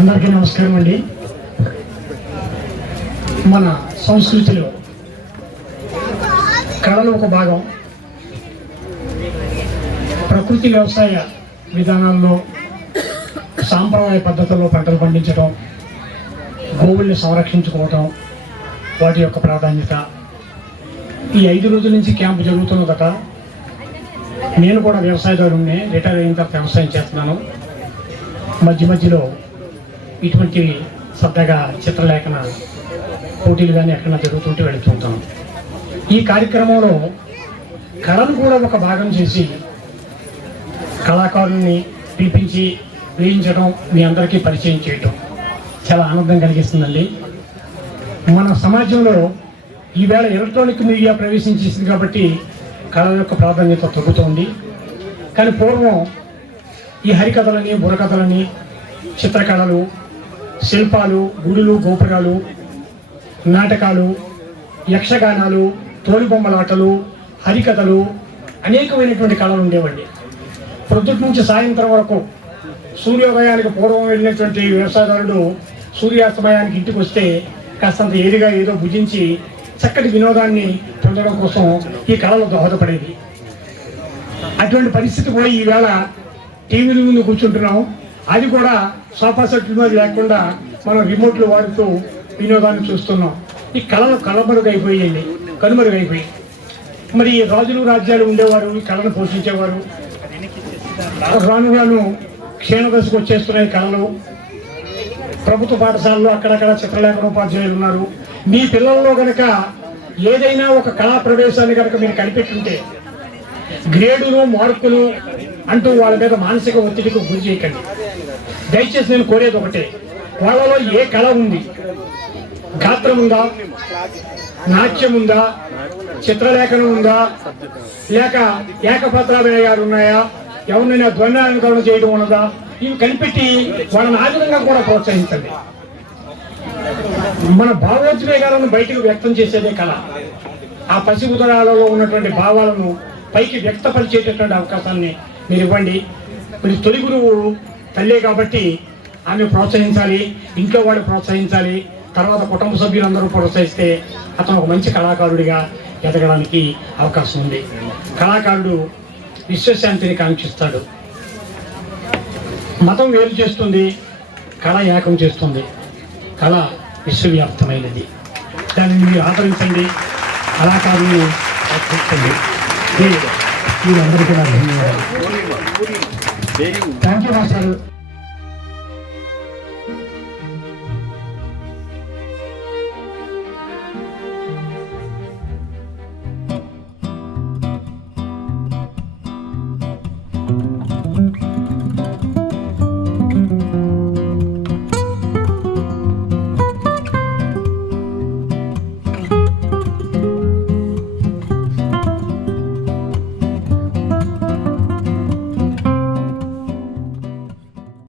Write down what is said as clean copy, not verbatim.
అందరికీ నమస్కారం అండి. మన సంస్కృతిలో కళలు ఒక భాగం. ప్రకృతి వ్యవసాయ విధానాల్లో సాంప్రదాయ పద్ధతుల్లో పంటలు పండించడం, గోవుల్ని సంరక్షించుకోవటం వాటి యొక్క ప్రాధాన్యత. ఈ 5 రోజుల నుంచి క్యాంపు జరుగుతున్నదట. నేను కూడా వ్యవసాయదారుణ్ణి, రిటైర్ అయిన తర్వాత వ్యవసాయం చేస్తున్నాను. మధ్యలో ఇటువంటి సరదాగా చిత్రలేఖన పోటీలు కానీ ఎక్కడైనా జరుగుతుంటే వెళుతుంటాం. ఈ కార్యక్రమంలో కళను కూడా ఒక భాగం చేసి కళాకారుల్ని పిలిపించి వేయించడం, మీ అందరికీ పరిచయం చేయటం చాలా ఆనందం కలిగిస్తుందండి. మన సమాజంలో ఈవేళ ఎలక్ట్రానిక్ మీడియా ప్రవేశించేసింది కాబట్టి కళల యొక్క ప్రాధాన్యత తగ్గుతోంది. కానీ పూర్వం ఈ హరికథలని, బుర్రకథలని, చిత్రకళలు, శిల్పాలు, గుడులు, గోపురాలు, నాటకాలు, యక్షగానాలు, తోలుబొమ్మలాటలు, హరికథలు, అనేకమైనటువంటి కళలు ఉండేవండి. ప్రొద్దుటి నుంచి సాయంత్రం వరకు సూర్యోదయానికి పూర్వం వెళ్ళినటువంటి వ్యవసాయదారుడు సూర్యాస్తమయానికి ఇంటికి వస్తే కాస్తంత ఏదిగా ఏదో భుజించి చక్కటి వినోదాన్ని పొందడం కోసం ఈ కళలు దోహదపడేది. అటువంటి పరిస్థితి పోయి ఈవేళ టీవీల ముందు కూర్చుంటున్నాం. అది కూడా సోఫా సెట్ల మీద లేకుండా మనం రిమోట్లు వాడుతూ వినోదాన్ని చూస్తున్నాం. ఈ కళలు కనుమరుగైపోయి మరి రాజులు రాజ్యాలు ఉండేవారు, ఈ కళను పోషించేవారు. రాను రాను క్షీణదశకు వచ్చేస్తున్నాయి కళలు. ప్రభుత్వ పాఠశాలలో అక్కడక్కడ చిత్రలేఖన ఉపాధ్యాయులు ఉన్నారు. మీ పిల్లల్లో కనుక ఏదైనా ఒక కళా ప్రవేశాన్ని కనుక మీరు కనిపెట్టుంటే గ్రేడులు, మార్కులు అంటూ వాళ్ళ మీద మానసిక ఒత్తిడికి గురి చేయకండి. దయచేసి నేను కోరేది ఒకటే, వాళ్ళలో ఏ కళ ఉంది, గాత్రం ఉందా, నాట్యం ఉందా, చిత్రలేఖనం ఉందా, లేక ఏకపాత్రాభినయాలు ఉన్నాయా, ఎవరినైనా ధ్వనాలంకరణ చేయడం ఉన్నదా, ఇవి కనిపెట్టి వాళ్ళని ఆ విధంగా కూడా ప్రోత్సహించండి. మన భావోద్వేగాలను బయటకు వ్యక్తం చేసేదే కళ. ఆ పసిబుదరాలలో ఉన్నటువంటి భావాలను పైకి వ్యక్తపరిచేటటువంటి అవకాశాన్ని మీరు ఇవ్వండి. మరి తొలి గురువు తల్లే కాబట్టి ఆమె ప్రోత్సహించాలి, ఇంట్లో వాళ్ళు ప్రోత్సహించాలి, తర్వాత కుటుంబ సభ్యులందరూ ప్రోత్సహిస్తే అతను ఒక మంచి కళాకారుడిగా ఎదగడానికి అవకాశం ఉంది. కళాకారుడు విశ్వశాంతిని కాంక్షిస్తాడు. మతం వేరు చేస్తుంది, కళ ఏకం చేస్తుంది. కళ విశ్వవ్యాప్తమైనది. దానిని మీరు ఆదరించండి, కళాకారుని ప్రోత్సహించండి. మీరందరికీ నా ధన్యవాదాలు. Thank you master.